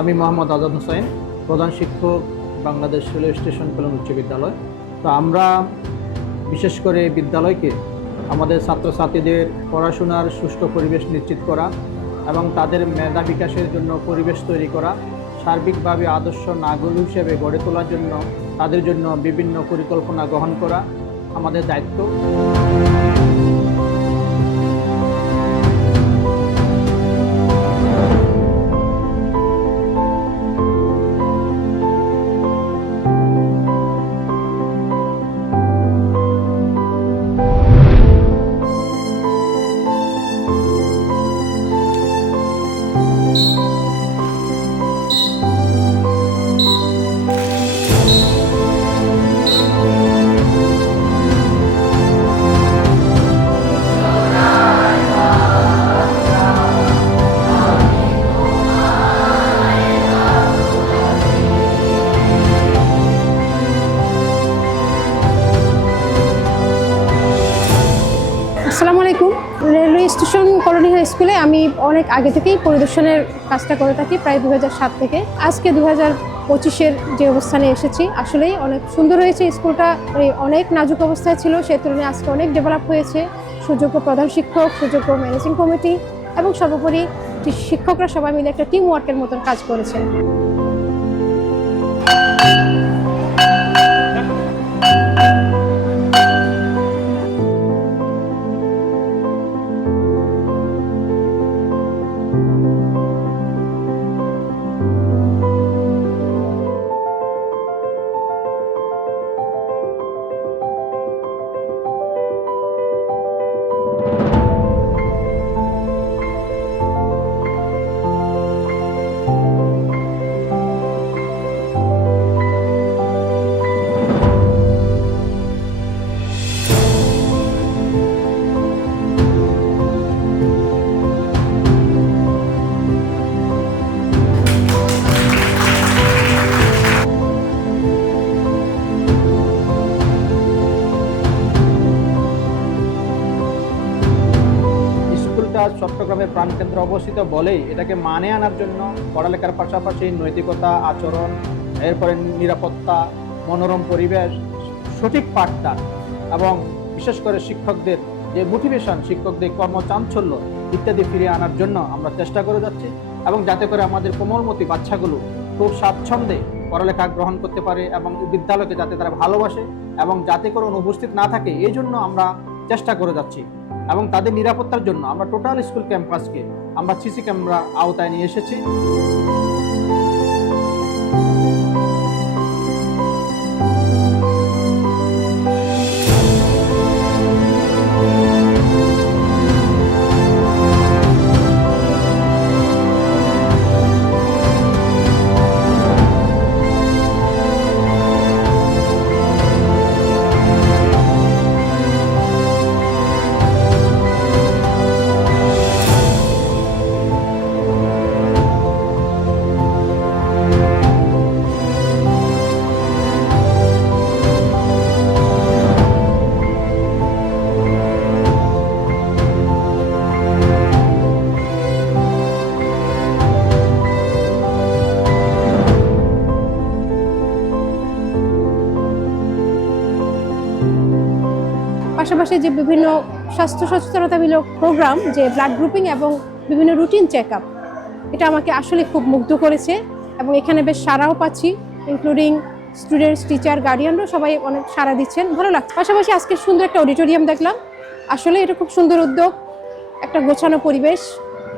আমি মোহাম্মদ আজাদ হোসেন, প্রধান শিক্ষক, বাংলাদেশ রেলওয়ে স্টেশন কল্যাণ উচ্চ বিদ্যালয়। তো আমরা বিশেষ করে বিদ্যালয়কে আমাদের ছাত্রছাত্রীদের পড়াশোনার সুষ্ঠু পরিবেশ নিশ্চিত করা এবং তাদের মেধা বিকাশের জন্য পরিবেশ তৈরি করা, সার্বিকভাবে আদর্শ নাগরিক হিসেবে গড়ে তোলার জন্য তাদের জন্য বিভিন্ন পরিকল্পনা গ্রহণ করা আমাদের দায়িত্ব। আসসালামু আলাইকুম। রেলওয়ে স্টেশন কলোনি হাই স্কুলে আমি অনেক আগে থেকেই পরিদর্শনের কাজটা করে থাকি, প্রায় 2007 থেকে। আজকে 2025-এর যে অবস্থানে এসেছি, আসলেই অনেক সুন্দর হয়েছে। স্কুলটা অনেক নাজুক অবস্থায় ছিল, সে তুলনায় আজকে অনেক ডেভেলপ হয়েছে। সুযোগ্য প্রধান শিক্ষক, সুযোগ্য ম্যানেজিং কমিটি এবং সর্বোপরি শিক্ষকরা সবাই মিলে একটা টিম ওয়ার্কের মতন কাজ করেছে। চট্টগ্রামের প্রাণকেন্দ্রে অবস্থিত বলেই এটাকে মানে আনার জন্য পড়ালেখার পাশাপাশি নৈতিকতা, আচরণ, এরপরে নিরাপত্তা, মনোরম পরিবেশ, সঠিক পাঠদান এবং বিশেষ করে শিক্ষকদের যে মোটিভেশন, শিক্ষকদের কর্মচাঞ্চল্য ইত্যাদি ফিরিয়ে আনার জন্য আমরা চেষ্টা করে যাচ্ছি এবং যাতে করে আমাদের কোমলমতি বাচ্চাগুলো খুব স্বাচ্ছন্দ্যে পড়ালেখা গ্রহণ করতে পারে এবং বিদ্যালয়কে যাতে তারা ভালোবাসে এবং যাতে করে অনুপস্থিত না থাকে, এই জন্য আমরা চেষ্টা করে যাচ্ছি। এবং তাদের নিরাপত্তার জন্য আমরা টোটাল স্কুল ক্যাম্পাসকে আমরা সিসি ক্যামেরা আওতায় নিয়ে এসেছি। পাশাপাশি যে বিভিন্ন স্বাস্থ্য সচেতনতামূলক প্রোগ্রাম, যে ব্লাড গ্রুপিং এবং বিভিন্ন রুটিন চেক আপ, এটা আমাকে আসলে খুব মুগ্ধ করেছে এবং এখানে বেশ সাড়াও পাচ্ছি, ইনক্লুডিং স্টুডেন্টস, টিচার, গার্ডিয়ানরাও সবাই অনেক সাড়া দিচ্ছেন, ভালো লাগছে। পাশাপাশি আজকে সুন্দর একটা অডিটোরিয়াম দেখলাম, আসলে এটা খুব সুন্দর উদ্যোগ, একটা গোছানো পরিবেশ।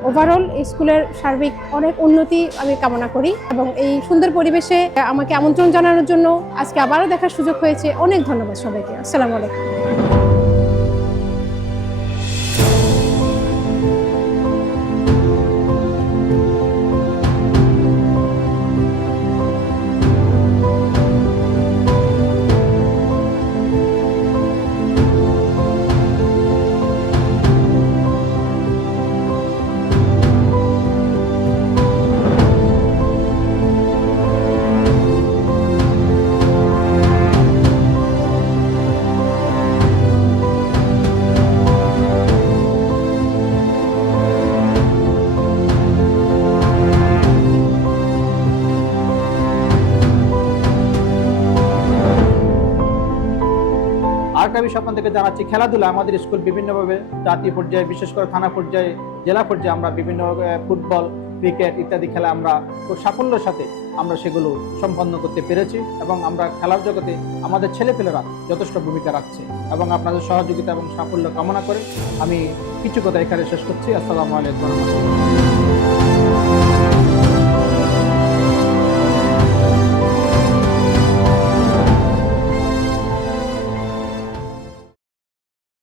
ওভারঅল এই স্কুলের সার্বিক অনেক উন্নতি আমি কামনা করি এবং এই সুন্দর পরিবেশে আমাকে আমন্ত্রণ জানানোর জন্য আজকে আবারও দেখার সুযোগ হয়েছে। অনেক ধন্যবাদ সবাইকে। আসসালামু আলাইকুম। বিষয় আপনাদেরকে জানাচ্ছি, খেলাধুলা আমাদের স্কুল বিভিন্নভাবে জাতীয় পর্যায়ে, বিশেষ করে থানা পর্যায়ে, জেলা পর্যায়ে আমরা বিভিন্ন ফুটবল, ক্রিকেট ইত্যাদি খেলা আমরা খুব সাফল্যের সাথে আমরা সেগুলো সম্পন্ন করতে পেরেছি এবং আমরা খেলার জগতে আমাদের ছেলেপেলেরা যথেষ্ট ভূমিকা রাখছে এবং আপনাদের সহযোগিতা এবং সাফল্য কামনা করে আমি কিছু কথা এখানে শেষ করছি। আসসালামু আলাইকুম ওয়া রাহমাতুল্লাহ।